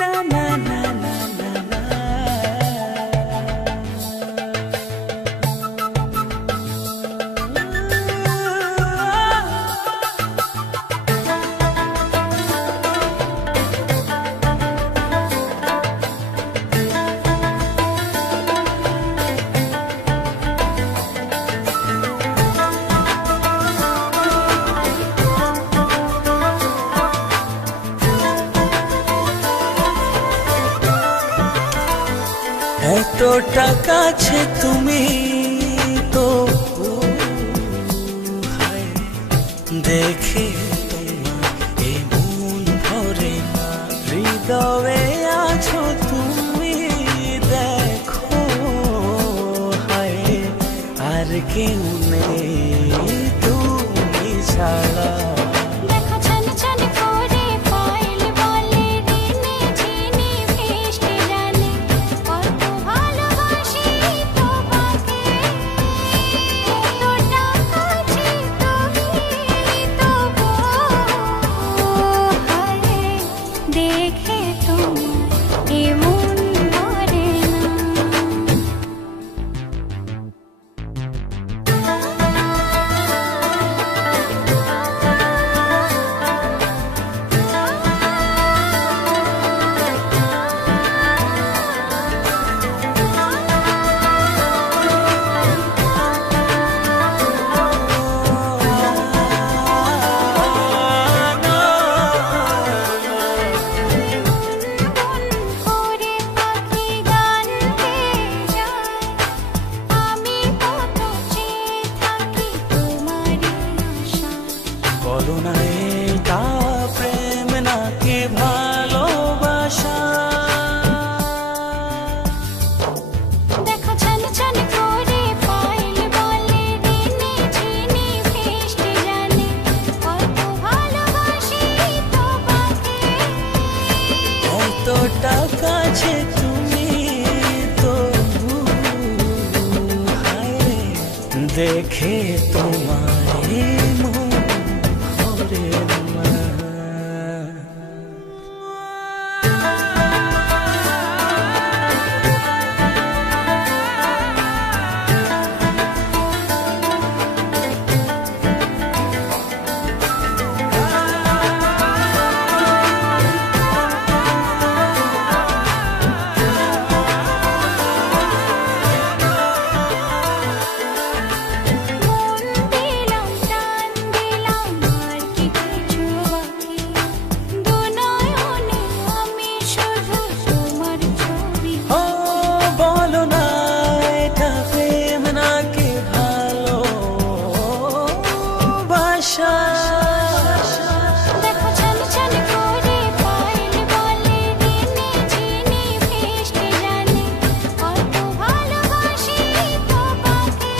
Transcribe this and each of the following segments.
না না না না না না। এতটা কাছে তুমি তো দেখে তোমার এই মন ভরে না, হৃদয়ে আছো তুমি দেখো হায় আর কেউ নেই তুমি ছাড়া। বলো না এটা প্রেম নাকি ভালোবাসা, দেখো ছন ছন করে পাইল বলে দিনে চিনি ফেস্টে জানে কত ভালোবাসি তোমাকে। এতটা কাছে তুমি তো হায় দেখে তোমার দেখো ছন ছন করে পাইল বলে দিনে চিনি ফেস্টে জানে কত ভালোবাসি তোমাকে।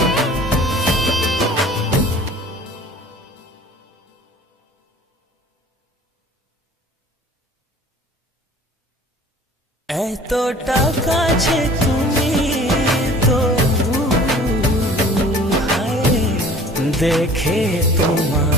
এতটা কাছে তুমি তো হায় দেখে তোমার